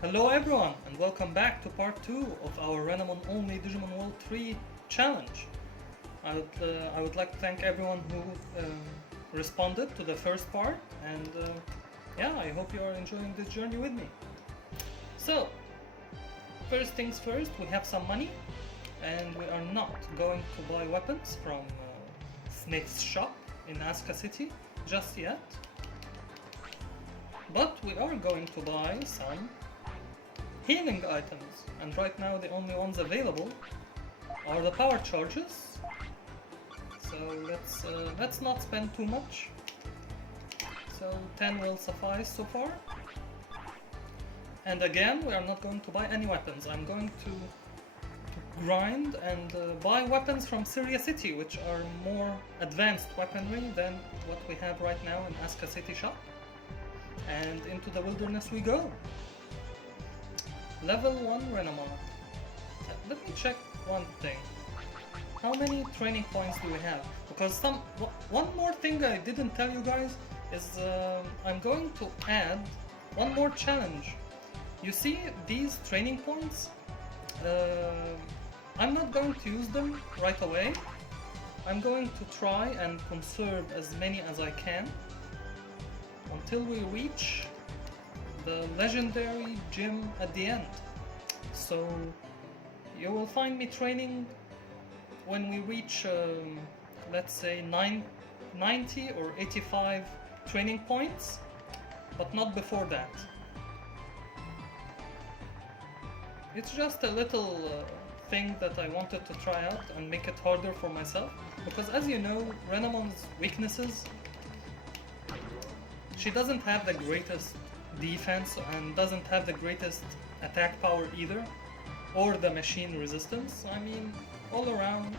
Hello everyone, and welcome back to part 2 of our Renamon only Digimon World 3 challenge. I would like to thank everyone who responded to the first part, and yeah, I hope you are enjoying this journey with me. So, first things first, we have some money, and we are not going to buy weapons from Smith's shop in Asuka City just yet. But we are going to buy some healing items, and right now the only ones available are the power charges. So let's not spend too much. So 10 will suffice so far. And again, we are not going to buy any weapons. I'm going to grind and buy weapons from Seiryu City, which are more advanced weaponry than what we have right now in Asuka City shop. And into the wilderness we go. Level 1 Renamon. Let me check one thing. How many training points do we have? Because one more thing I didn't tell you guys is I'm going to add one more challenge. You see these training points? I'm not going to use them right away. I'm going to try and conserve as many as I can until we reach the legendary gym at the end. So you will find me training when we reach let's say 90 or 85 training points, but not before that. It's just a little thing that I wanted to try out and make it harder for myself, because as you know, Renamon's weaknesses, she doesn't have the greatest defense and doesn't have the greatest attack power either, or the machine resistance. I mean, all around.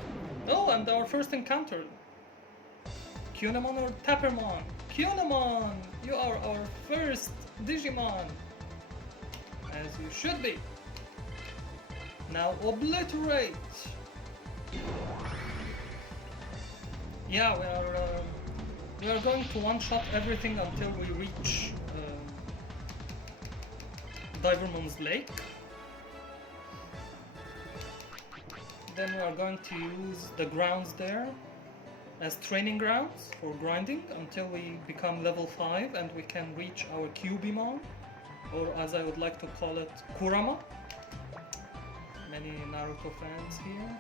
Oh, and our first encounter. Kunamon or Tappermon? Kunamon! You are our first Digimon! As you should be. Now obliterate! Yeah, we are going to one-shot everything until we reach Divermon's lake. Then we are going to use the grounds there as training grounds for grinding until we become level 5 and we can reach our Cubimon, or as I would like to call it, Kurama. Many Naruto fans here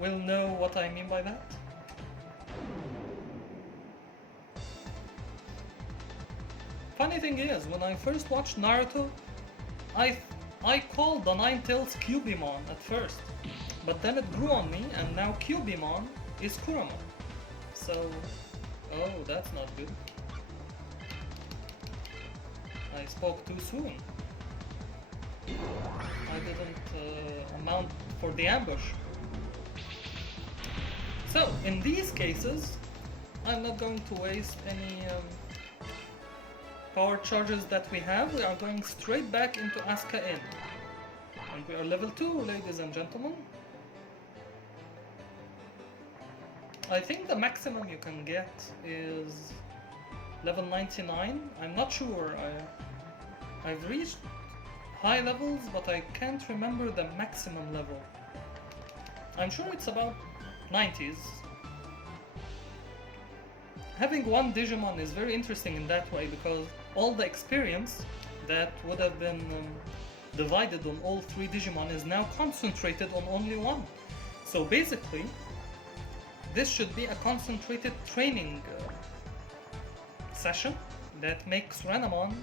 will know what I mean by that. Funny thing is, when I first watched Naruto, I called the Ninetales Cubimon at first, but then it grew on me, and now Cubimon is Kurama. So, oh, that's not good. I spoke too soon. I didn't amount for the ambush. So, in these cases, I'm not going to waste any power charges that we have. We are going straight back into Asuka Inn. And we are level 2, ladies and gentlemen. I think the maximum you can get is level 99. I'm not sure. I've reached high levels, but I can't remember the maximum level. I'm sure it's about 90s. Having one Digimon is very interesting in that way, because all the experience that would have been divided on all 3 Digimon is now concentrated on only one. So basically, this should be a concentrated training session that makes Renamon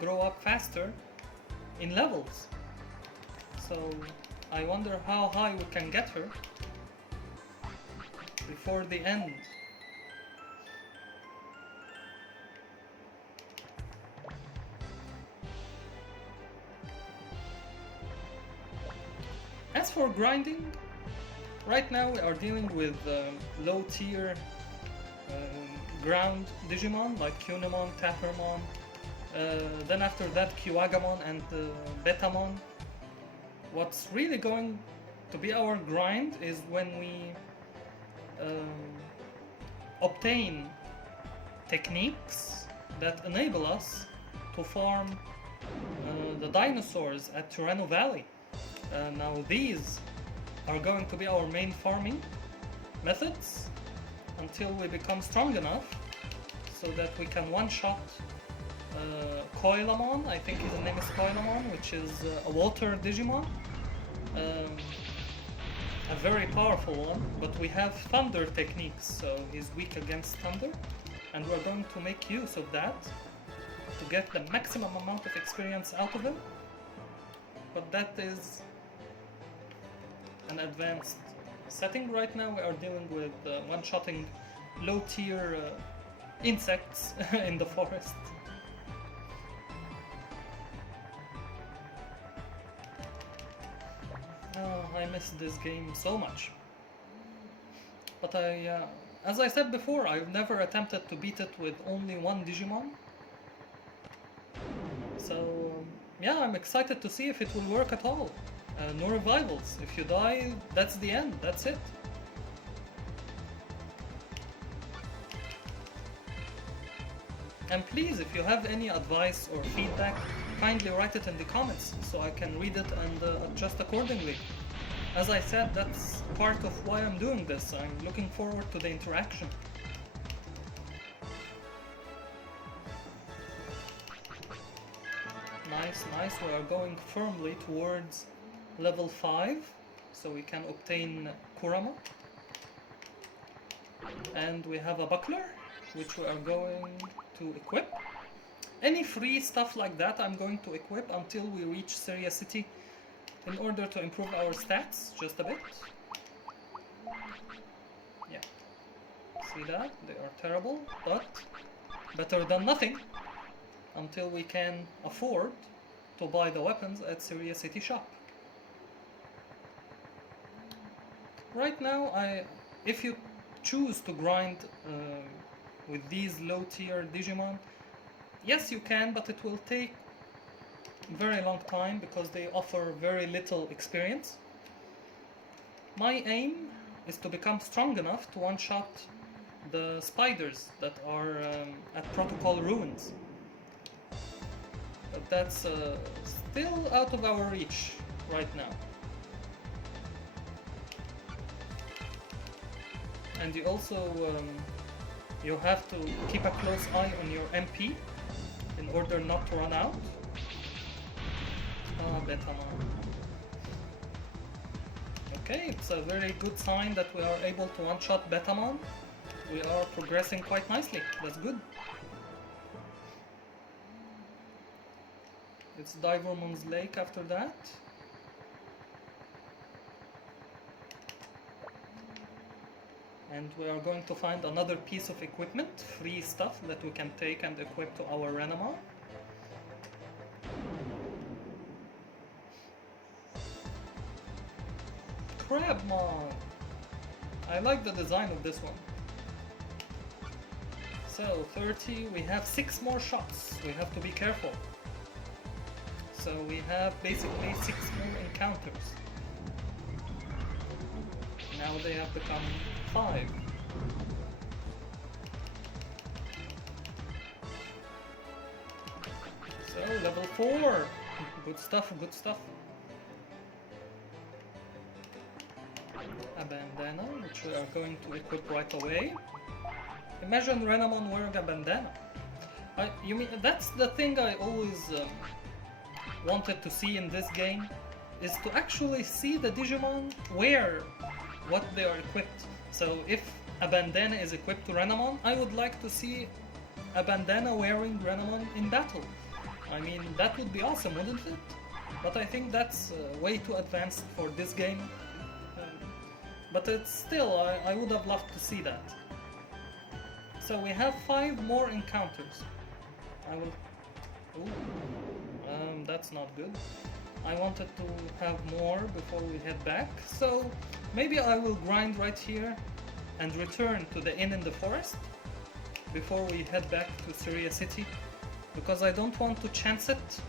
grow up faster in levels. So I wonder how high we can get her before the end. As for grinding, right now we are dealing with low tier ground Digimon like Kunamon, Tappermon, then after that Kyuagamon and Betamon. What's really going to be our grind is when we obtain techniques that enable us to farm the dinosaurs at Tyranno Valley. Now these are going to be our main farming methods until we become strong enough so that we can one-shot Koilamon. I think his name is Koilamon, which is a water Digimon. A very powerful one, but we have thunder techniques, so he's weak against thunder, and we're going to make use of that to get the maximum amount of experience out of him. But that is an advanced setting. Right now we are dealing with one-shotting low-tier insects in the forest. Oh, I miss this game so much. But as I said before, I've never attempted to beat it with only one Digimon. So yeah, I'm excited to see if it will work at all. No revivals. If you die, that's the end. That's it. And please, if you have any advice or feedback, kindly write it in the comments so I can read it and adjust accordingly. As I said, that's part of why I'm doing this. I'm looking forward to the interaction. Nice, nice. We are going firmly towards level 5, so we can obtain Kurama. And we have a buckler, which we are going to equip. Any free stuff like that I'm going to equip until we reach Seiryu City in order to improve our stats just a bit. Yeah. See that? They are terrible, but better than nothing until we can afford to buy the weapons at Seiryu City shop. Right now, if you choose to grind with these low tier Digimon, yes you can, but it will take very long time because they offer very little experience. My aim is to become strong enough to one-shot the spiders that are at Protocol Ruins. But that's still out of our reach right now. And you also you have to keep a close eye on your MP in order not to run out. Ah, Betamon. Okay, it's a very good sign that we are able to one-shot Betamon. We are progressing quite nicely. That's good. It's Divermon's Lake after that. And we are going to find another piece of equipment, free stuff that we can take and equip to our Renamon. Crabmon! I like the design of this one. So 30, we have 6 more shots. We have to be careful. So we have basically 6 more encounters. Now they have become 5. So level 4. Good stuff, good stuff. A bandana, which we are going to equip right away. Imagine Renamon wearing a bandana. You mean that's the thing I always wanted to see in this game, is to actually see the Digimon wear what they are equipped. So if a bandana is equipped to Renamon, I would like to see a bandana wearing Renamon in battle. I mean, that would be awesome, wouldn't it? But I think that's way too advanced for this game. But it's still, I would have loved to see that. So we have 5 more encounters. I will... Ooh. That's not good. I wanted to have more before we head back. So maybe I will grind right here and return to the inn in the forest before we head back to Seiryu City. Because I don't want to chance it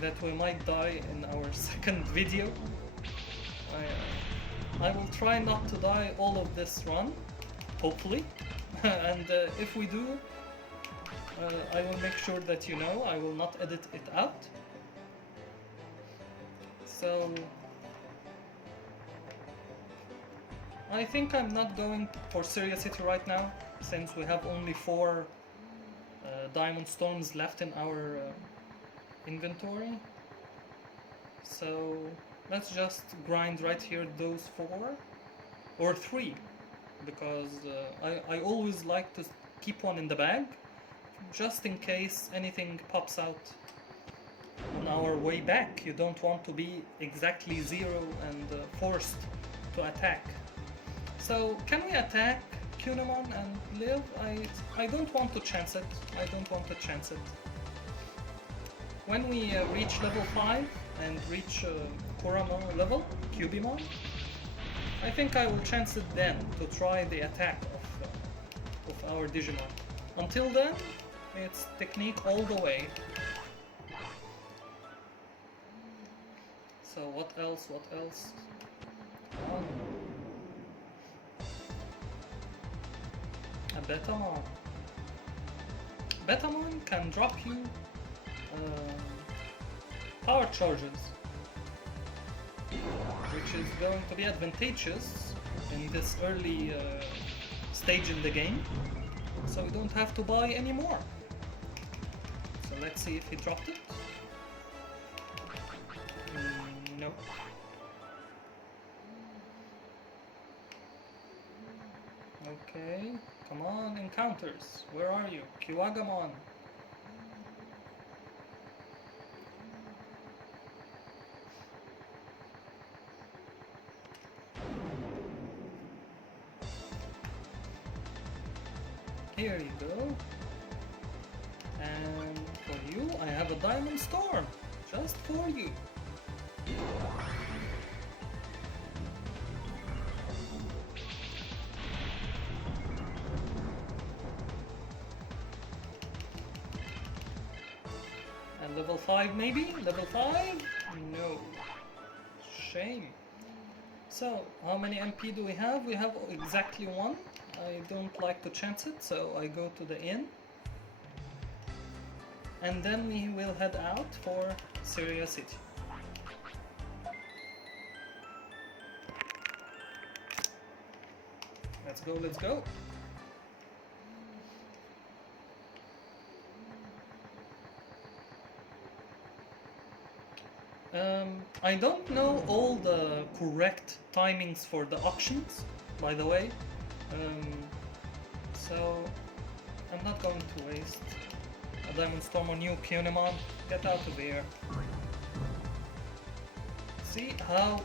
that we might die in our second video. I will try not to die all of this run, hopefully. And if we do, I will make sure that you know, I will not edit it out. So I think I'm not going for Seiryu City right now, since we have only 4 Diamond Storms left in our inventory. So let's just grind right here those 4 or 3, because I always like to keep one in the bag just in case anything pops out on our way back. You don't want to be exactly 0 and forced to attack. So can we attack Kunamon and live? I don't want to chance it. I don't want to chance it. When we reach level 5 and reach Kurama level, Cubimon, I think I will chance it then to try the attack of our Digimon. Until then, it's technique all the way. So what else? What else? A Betamon. Betamon can drop you power charges, which is going to be advantageous in this early stage in the game, so we don't have to buy any more. So let's see if he dropped it. No. Okay, come on, encounters. Where are you? Kiwagamon. Here you go. And for you, I have a Diamond Storm. Just for you. And level 5 maybe? Level 5? No. Shame. So, how many MP do we have? We have exactly 1. I don't like to chance it, so I go to the inn. And then we will head out for Seiryu City. Let's go, let's go. I don't know all the correct timings for the auctions, by the way. So I'm not going to waste a Diamond Storm on you, Kunamon. Get out of here. See how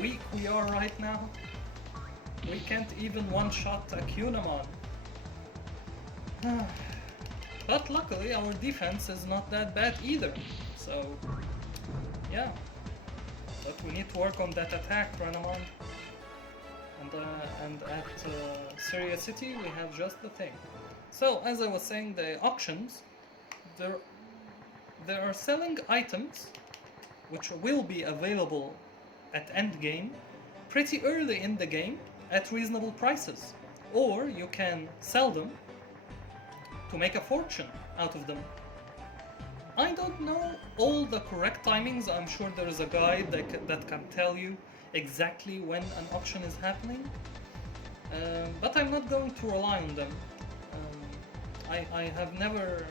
weak we are right now? We can't even one-shot a Kunamon. But luckily our defense is not that bad either. So yeah. But we need to work on that attack, Renamon. And at Seiryu City we have just the thing. So as I was saying, the auctions, there are selling items which will be available at endgame pretty early in the game at reasonable prices, or you can sell them to make a fortune out of them. I don't know all the correct timings. I'm sure there is a guide that can tell you exactly when an auction is happening, but I'm not going to rely on them. I have never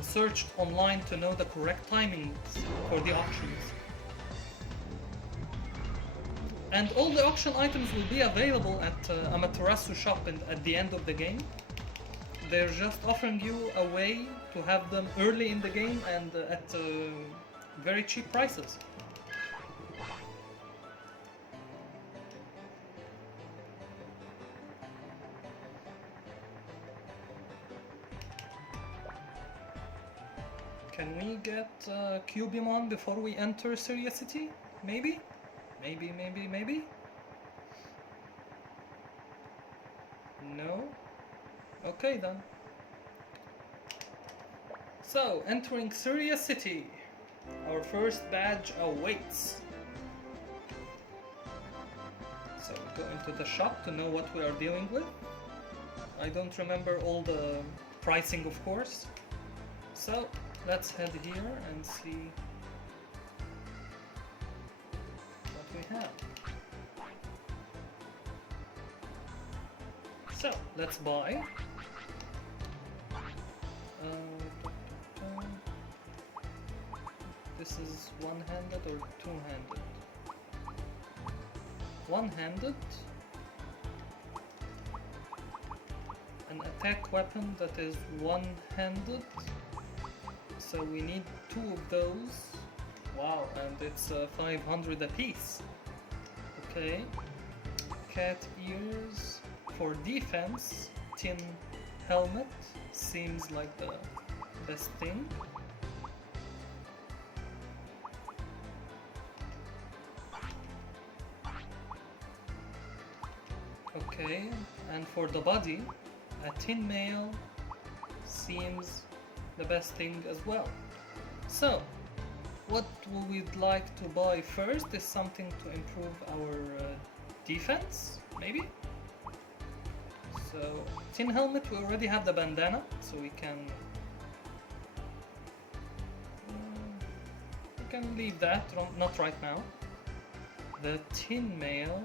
searched online to know the correct timings for the auctions. And all the auction items will be available at Amaterasu shop at the end of the game. They're just offering you a way to have them early in the game and at very cheap prices. Can we get Cubimon before we enter Seiryu City? Maybe? Maybe? No? Okay then. So, entering Seiryu City. Our first badge awaits. So, go into the shop to know what we are dealing with. I don't remember all the pricing, of course. So let's head here and see what we have. So let's buy. This is one-handed or two-handed? One-handed. An attack weapon that is one-handed. So we need two of those. Wow, and it's 500 apiece. Okay. Cat ears. For defense, tin helmet seems like the best thing. Okay, and for the body, a tin mail seems the best thing as well. So, what we'd like to buy first is something to improve our defense, maybe? So, tin helmet, we already have the bandana, so we can leave that, not right now. The tin mail,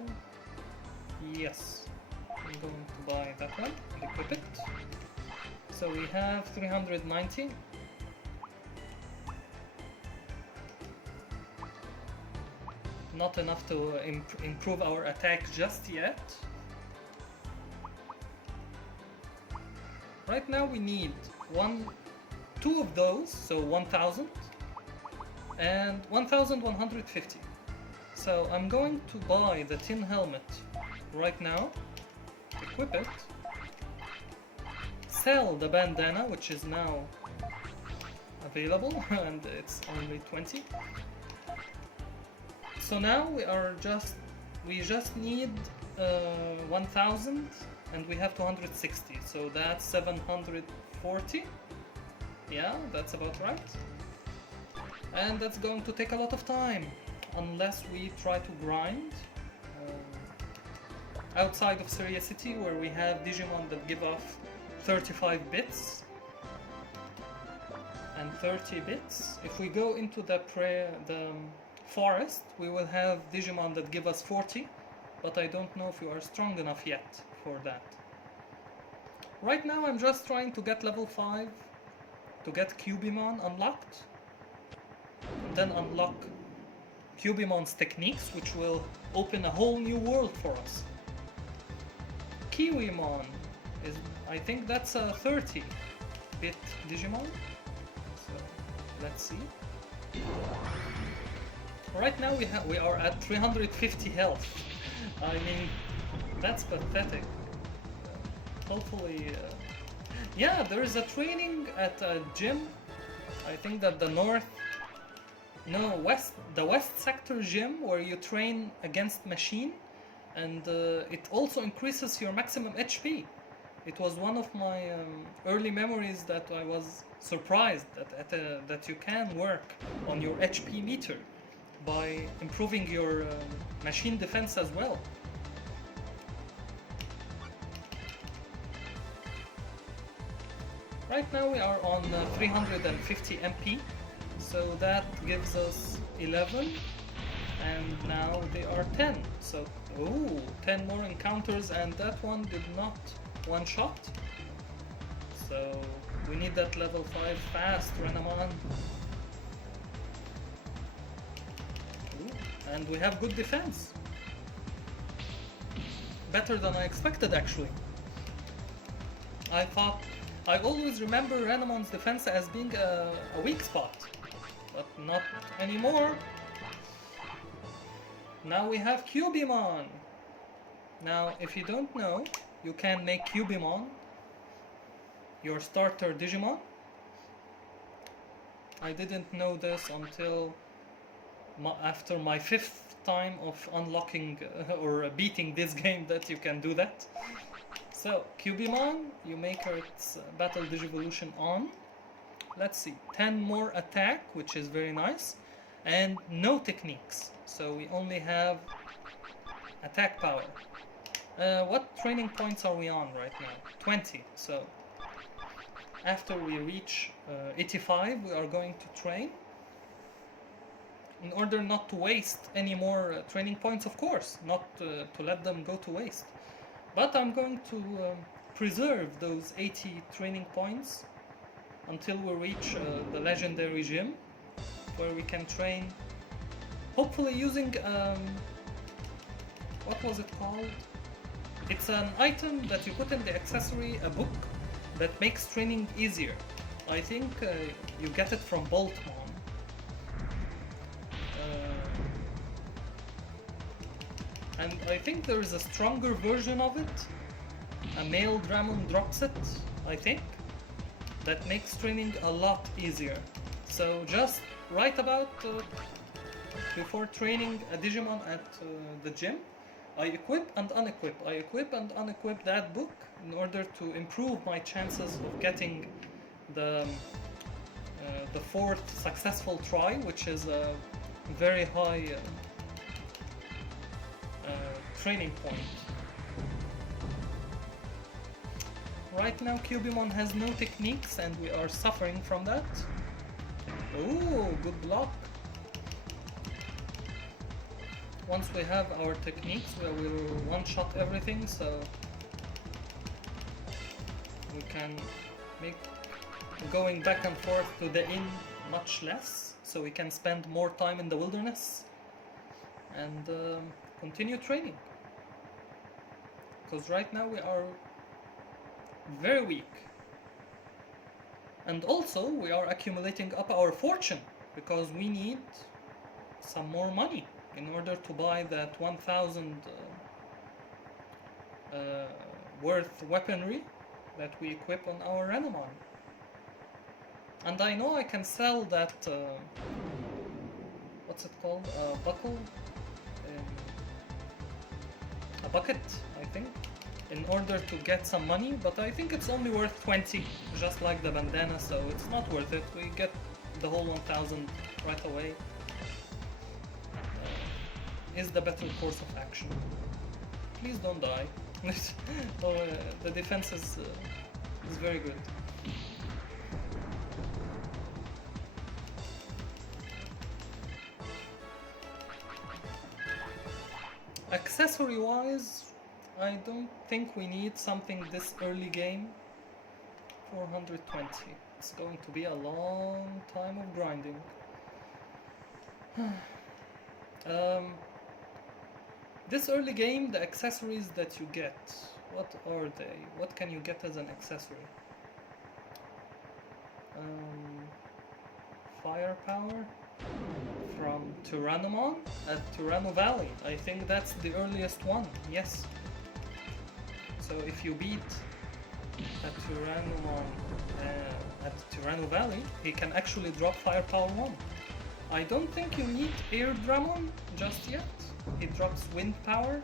yes, I'm going to buy that one, equip it. So we have 390. Not enough to improve our attack just yet. Right now we need two of those, so 1000 and 1150. So I'm going to buy the tin helmet right now, equip it, sell the bandana, which is now available and it's only 20. So now we just need 1000 and we have 260, so that's 740. Yeah, that's about right. And that's going to take a lot of time unless we try to grind outside of Seiryu City, where we have Digimon that give off 35 bits and 30 bits. If we go into the forest, we will have Digimon that give us 40, but I don't know if we are strong enough yet for that. Right now I'm just trying to get level 5 to get Cubimon unlocked, and then unlock Cubimon's techniques, which will open a whole new world for us. Kiwimon is, I think that's a 30-bit Digimon, so let's see. Right now we are at 350 health. I mean, that's pathetic. Hopefully, yeah, there is a training at a gym. I think that the west sector gym, where you train against machine, and it also increases your maximum HP. It was one of my early memories that I was surprised that you can work on your HP meter by improving your machine defense as well. Right now we are on 350 MP, so that gives us 11, and now they are 10. So, 10 more encounters, and that one did not one-shot. So we need that level 5 fast, Renamon. And we have good defense. Better than I expected, actually. I always remember Renamon's defense as being a weak spot, but not anymore. Now we have Cubimon. Now, if you don't know, you can make Cubimon your starter Digimon. I didn't know this until after my 5th time of unlocking or beating this game that you can do that. So, Cubimon, you make its battle Digivolution on. Let's see, 10 more attack, which is very nice, and no techniques. So we only have attack power. What training points are we on right now? 20. So after we reach 85, we are going to train. In order not to waste any more training points, of course, not to let them go to waste. But I'm going to preserve those 80 training points until we reach the legendary gym, where we can train, hopefully using, what was it called? It's an item that you put in the accessory, a book, that makes training easier. I think you get it from Boltmon. And I think there is a stronger version of it. A male Dramon drops it, I think, that makes training a lot easier. So just right about before training a Digimon at the gym, I equip and unequip. I equip and unequip that book in order to improve my chances of getting the fourth successful try, which is a very high training point. Right now Cubimon has no techniques and we are suffering from that. Oh, good block. Once we have our techniques, we will one-shot everything, so we can make going back and forth to the inn much less, so we can spend more time in the wilderness and continue training. Because right now we are very weak. And also we are accumulating up our fortune, because we need some more money in order to buy that 1000 worth weaponry that we equip on our Renamon. And I know I can sell that, what's it called, buckle? A bucket, I think, in order to get some money, but I think it's only worth 20, just like the bandana, so it's not worth it. We get the whole 1000 right away. Is the better course of action. Please don't die. Oh, the defense is very good. Accessory wise, I don't think we need something this early game. 420. It's going to be a long time of grinding. This early game, the accessories that you get, what are they? What can you get as an accessory? Firepower from Tyrannomon at Tyranno Valley. I think that's the earliest one, yes. So if you beat a Tyrannomon at Tyranno Valley, he can actually drop Firepower 1. I don't think you need Air Dramon just yet. He drops Wind Power.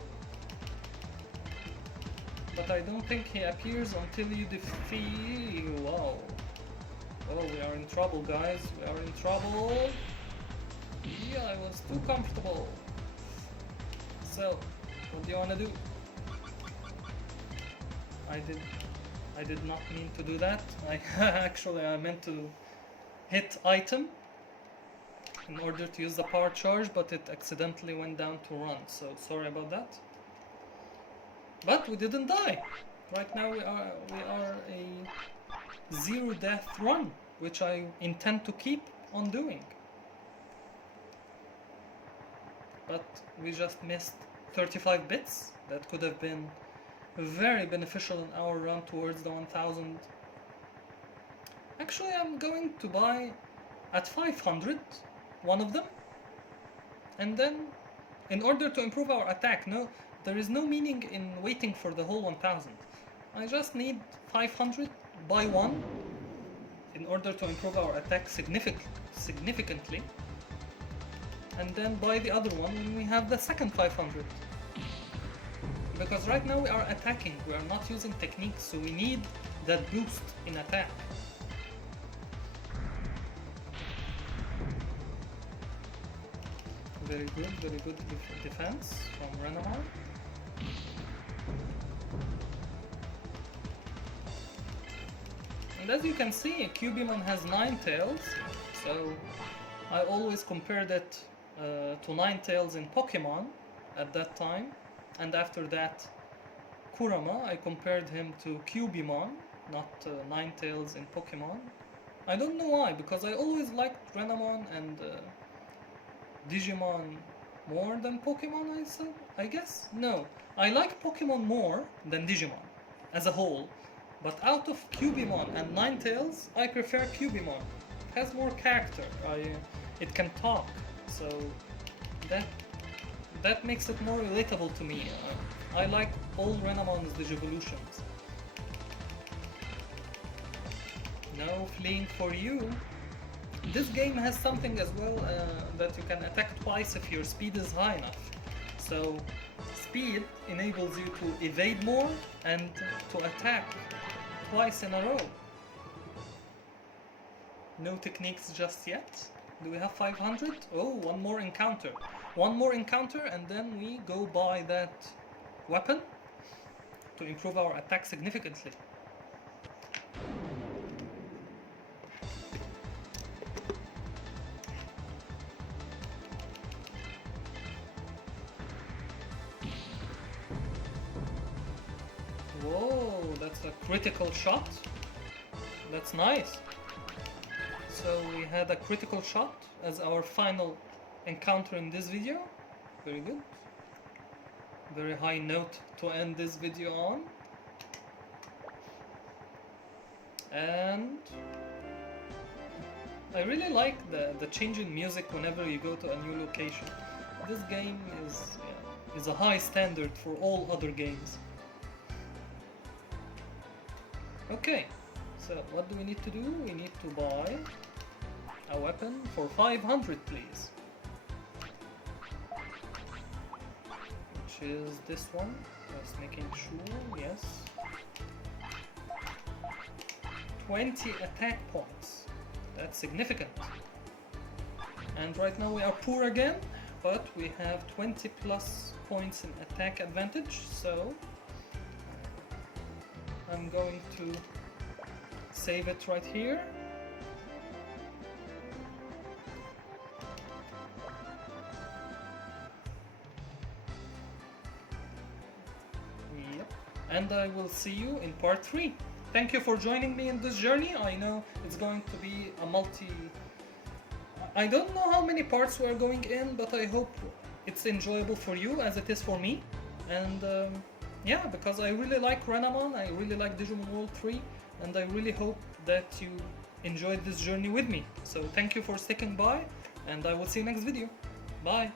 But I don't think he appears until you defeat... Wow. Oh, we are in trouble, guys. We are in trouble. Yeah, I was too comfortable. So, what do you wanna do? I did not mean to do that. Actually I meant to hit item in order to use the power charge, but it accidentally went down to run, so sorry about that. But we didn't die. Right now we are a 0 death run, which I intend to keep on doing. But we just missed 35 bits. That could have been very beneficial in our run towards the 1000. Actually, I'm going to buy at 500 one of them, and then in order to improve our attack, there is no meaning in waiting for the whole 1000. I just need 500, buy one in order to improve our attack significantly, and then buy the other one when we have the second 500. Because right now we are attacking, we are not using techniques, so we need that boost in attack. Very good defense from Renamon. as you can see, Cubimon has 9 tails, so I always compared it to 9 tails in Pokemon at that time, and after that Kurama, I compared him to Cubimon, not 9 tails in Pokemon. I don't know why, because I always liked Renamon and Digimon more than Pokemon, I guess? No, I like Pokemon more than Digimon as a whole, but out of Cubimon and Ninetales, I prefer Cubimon. It has more character, it can talk, so that makes it more relatable to me. I like all Renamon's Digivolutions. No fleeing for you. This game has something as well that you can attack twice if your speed is high enough. So speed enables you to evade more and to attack twice in a row. No techniques just yet. Do we have 500? Oh, one more encounter. One more encounter and then we go buy that weapon to improve our attack significantly. Whoa, that's a critical shot. That's nice. So we had a critical shot as our final encounter in this video. Very good. Very high note to end this video on. And I really like the change in music whenever you go to a new location. This game is a high standard for all other games. Okay, so what do we need to do? We need to buy a weapon for 500, please. Which is this one. Just making sure, yes. 20 attack points. That's significant. And right now we are poor again, but we have 20 plus points in attack advantage, so I'm going to save it right here. Yep. And I will see you in part 3. Thank you for joining me in this journey. I know it's going to be I don't know how many parts we are going in, but I hope it's enjoyable for you as it is for me. And yeah, because I really like Renamon, I really like Digimon World 3, and I really hope that you enjoyed this journey with me. So thank you for sticking by, and I will see you next video. Bye!